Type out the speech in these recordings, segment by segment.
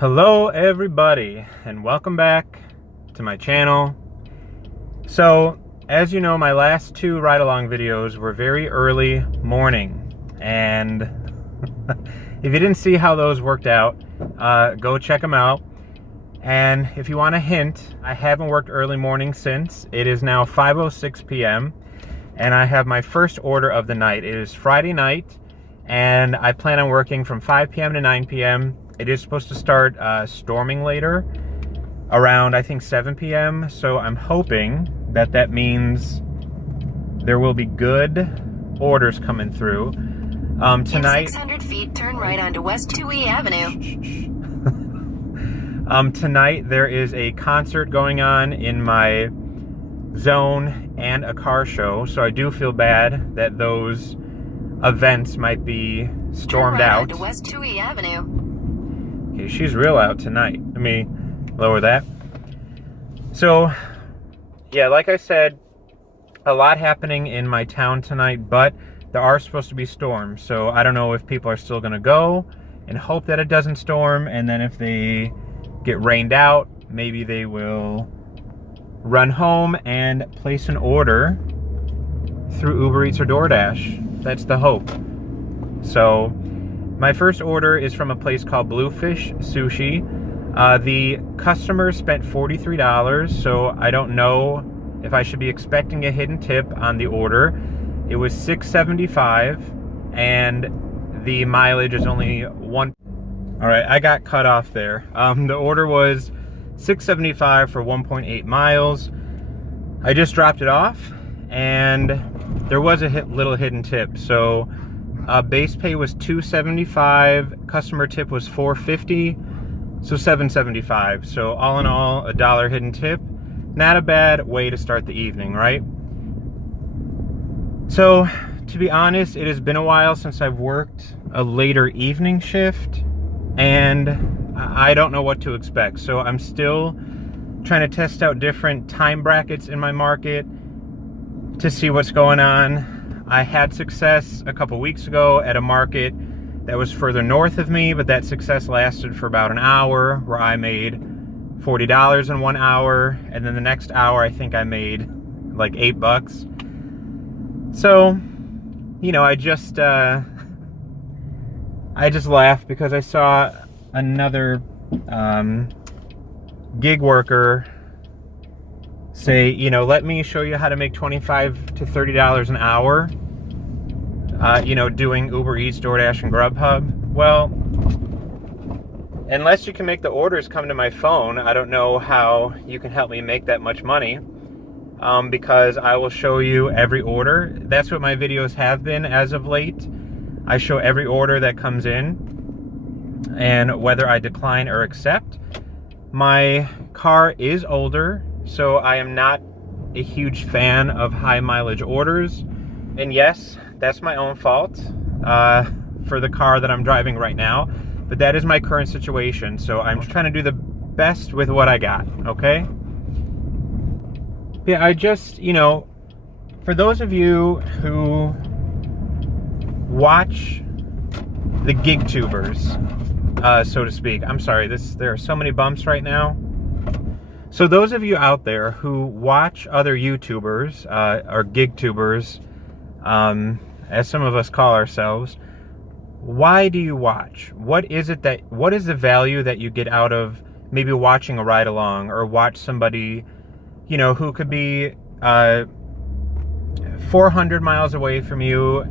Hello everybody, and welcome back to my channel. So, as you know, my last two ride-along videos were very early morning, and if you didn't see how those worked out, go check them out. And if you want a hint, I haven't worked early morning since. It is now 5:06 p.m. and I have my first order of the night. It is Friday night, and I plan on working from 5 p.m. to 9 p.m. It is supposed to start storming later, around I think 7 p.m. So I'm hoping that that means there will be good orders coming through. Tonight, in 600 feet, turn right onto West 2E Avenue. Tonight there is a concert going on in my zone and a car show, so I do feel bad that those events might be stormed turn right out. onto West 2E Avenue. Okay, she's real out tonight. Let me lower that. So, yeah, like I said, a lot happening in my town tonight, but there are supposed to be storms, so I don't know if people are still going to go and hope that it doesn't storm, and then if they get rained out, maybe they will run home and place an order through Uber Eats or DoorDash. That's the hope. So, my first order is from a place called Bluefish Sushi. The customer spent $43, so I don't know if I should be expecting a hidden tip on the order. It was $6.75, and the mileage is only one. All right, I got cut off there. The order was $6.75 for 1.8 miles. I just dropped it off, and there was a little hidden tip. So base pay was $2.75, customer tip was $4.50, so $7.75. So all in all, $1 hidden tip. Not a bad way to start the evening, right? So, to be honest, it has been a while since I've worked a later evening shift, and I don't know what to expect. So I'm still trying to test out different time brackets in my market to see what's going on. I had success a couple weeks ago at a market that was further north of me, but that success lasted for about an hour, where I made $40 in 1 hour, and then the next hour I think I made like $8. So, you know, I just laughed because I saw another gig worker say, you know, let me show you how to make $25 to $30 an hour, you know, doing Uber Eats, DoorDash, and Grubhub. Well, unless you can make the orders come to my phone, I don't know how you can help me make that much money, because I will show you every order. That's what my videos have been as of late. I show every order that comes in and whether I decline or accept. My car is older, so I am not a huge fan of high mileage orders. And yes, that's my own fault for the car that I'm driving right now, but that is my current situation. So I'm just trying to do the best with what I got, okay? Yeah, I just, you know, for those of you who watch the gig tubers, so to speak. I'm sorry, there are so many bumps right now. So those of you out there who watch other YouTubers, or gig tubers, as some of us call ourselves, why do you watch? What is the value that you get out of maybe watching a ride along, or watch somebody, you know, who could be 400 miles away from you,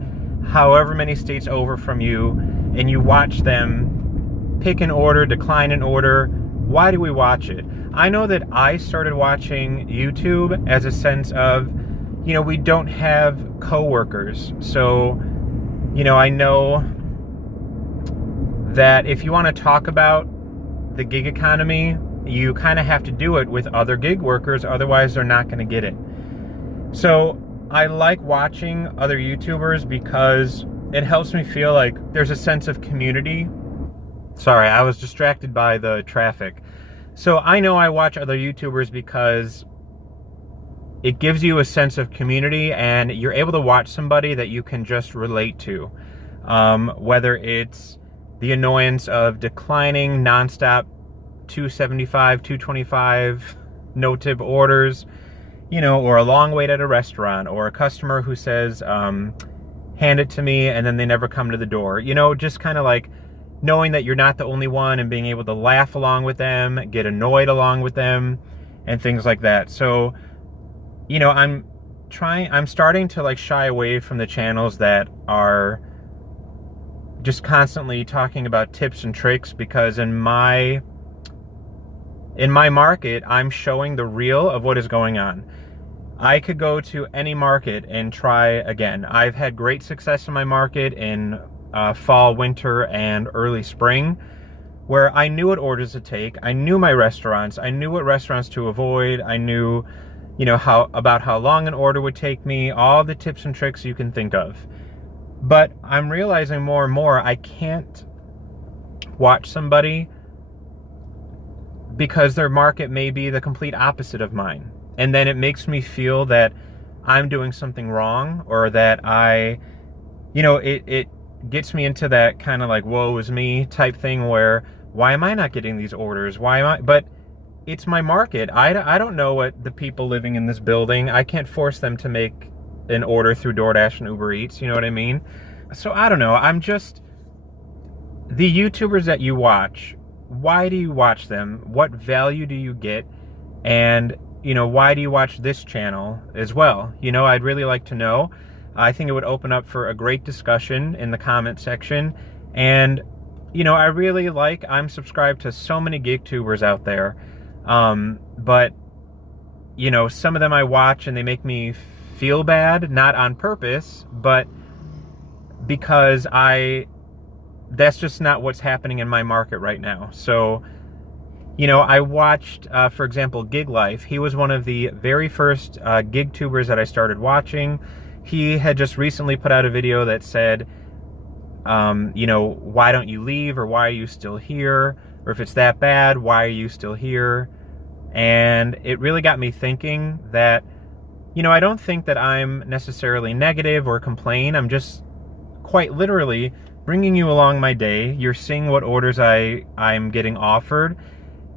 however many states over from you, and you watch them pick an order, decline an order? Why do we watch it? I know that I started watching YouTube as a sense of, you know, we don't have coworkers. So, you know, I know that if you want to talk about the gig economy, you kind of have to do it with other gig workers, otherwise they're not going to get it. So I like watching other YouTubers because it helps me feel like there's a sense of community. Sorry, I was distracted by the traffic. So I know I watch other YouTubers because it gives you a sense of community, and you're able to watch somebody that you can just relate to. Whether it's the annoyance of declining nonstop $2.75, $2.25 no tip orders, you know, or a long wait at a restaurant, or a customer who says, hand it to me, and then they never come to the door. You know, just kind of like knowing that you're not the only one and being able to laugh along with them, get annoyed along with them, and things like that. So, you know, I'm starting to like shy away from the channels that are just constantly talking about tips and tricks, because in my market, I'm showing the real of what is going on. I could go to any market and try again. I've had great success in my market in fall, winter, and early spring, where I knew what orders to take. I knew my restaurants. I knew what restaurants to avoid. I knew, you know, about how long an order would take me, all the tips and tricks you can think of. But I'm realizing more and more I can't watch somebody because their market may be the complete opposite of mine. And then it makes me feel that I'm doing something wrong, or that it gets me into that kind of like woe is me type thing where, why am I not getting these orders? But it's my market. I don't know what the people living in this building, I can't force them to make an order through DoorDash and Uber Eats, you know what I mean? So I don't know, the YouTubers that you watch, why do you watch them? What value do you get? And, you know, why do you watch this channel as well? You know, I'd really like to know. I think it would open up for a great discussion in the comment section. And, you know, I'm subscribed to so many gig tubers out there. But, you know, some of them I watch and they make me feel bad, not on purpose, but because that's just not what's happening in my market right now. So, you know, I watched, for example, Gig Life. He was one of the very first gig tubers that I started watching. He had just recently put out a video that said, you know, why don't you leave, or why are you still here? Or if it's that bad, why are you still here? And it really got me thinking that, you know, I don't think that I'm necessarily negative or complain. I'm just quite literally bringing you along my day. You're seeing what orders I'm getting offered.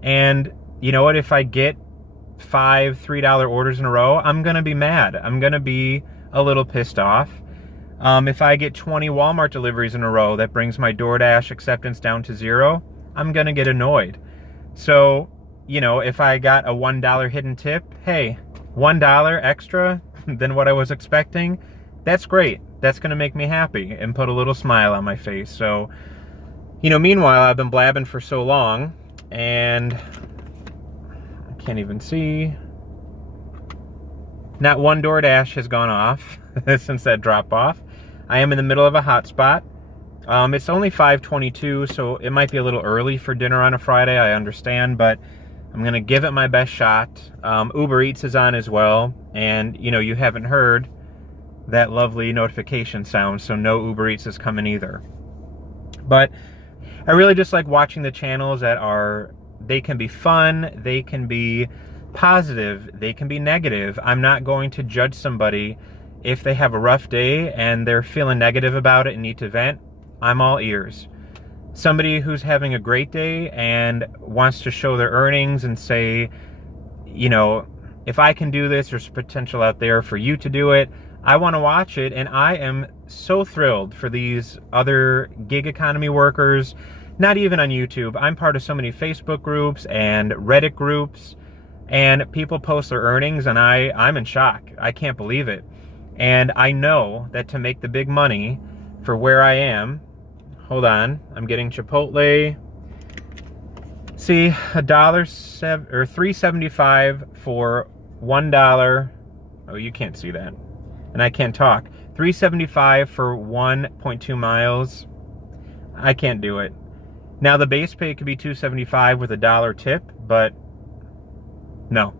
And you know what? If I get 5 $3 orders in a row, I'm going to be mad. I'm going to be a little pissed off. If I get 20 Walmart deliveries in a row that brings my DoorDash acceptance down to 0, I'm going to get annoyed. So, you know, if I got a $1 hidden tip, hey, $1 extra than what I was expecting, that's great. That's going to make me happy and put a little smile on my face. So, you know, meanwhile, I've been blabbing for so long, and I can't even see. Not one DoorDash has gone off since that drop off. I am in the middle of a hotspot. It's only 5:22, so it might be a little early for dinner on a Friday, I understand, but I'm going to give it my best shot. Uber Eats is on as well, and, you know, you haven't heard that lovely notification sound, so no Uber Eats is coming either. But I really just like watching the channels they can be fun, they can be positive, they can be negative. I'm not going to judge somebody if they have a rough day and they're feeling negative about it and need to vent. I'm all ears. Somebody who's having a great day and wants to show their earnings and say, you know, if I can do this, there's potential out there for you to do it. I want to watch it, and I am so thrilled for these other gig economy workers, not even on YouTube. I'm part of so many Facebook groups and Reddit groups, and people post their earnings, and I'm in shock. I can't believe it. And I know that to make the big money for where I am, hold on, I'm getting Chipotle. See, $3.75 for $1. Oh, you can't see that. And I can't talk. $3.75 for 1.2 miles. I can't do it. Now the base pay could be $2.75 with a $1 tip, but no.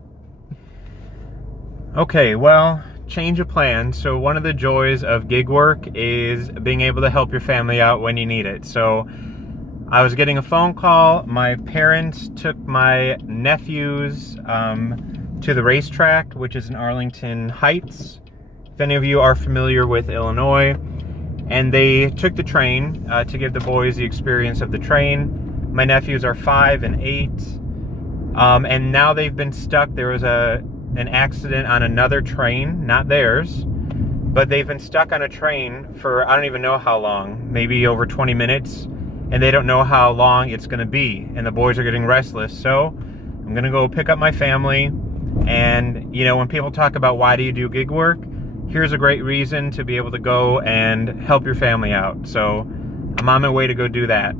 Okay, well, change of plan. So one of the joys of gig work is being able to help your family out when you need it. So I was getting a phone call. My parents took my nephews to the racetrack, which is in Arlington Heights, if any of you are familiar with Illinois. And they took the train to give the boys the experience of the train. My nephews are 5 and 8. And now they've been stuck. There was an accident on another train, not theirs, but they've been stuck on a train for I don't even know how long, maybe over 20 minutes, and they don't know how long it's going to be, and the boys are getting restless. So I'm going to go pick up my family, and you know, when people talk about why do you do gig work, here's a great reason to be able to go and help your family out. So I'm on my way to go do that.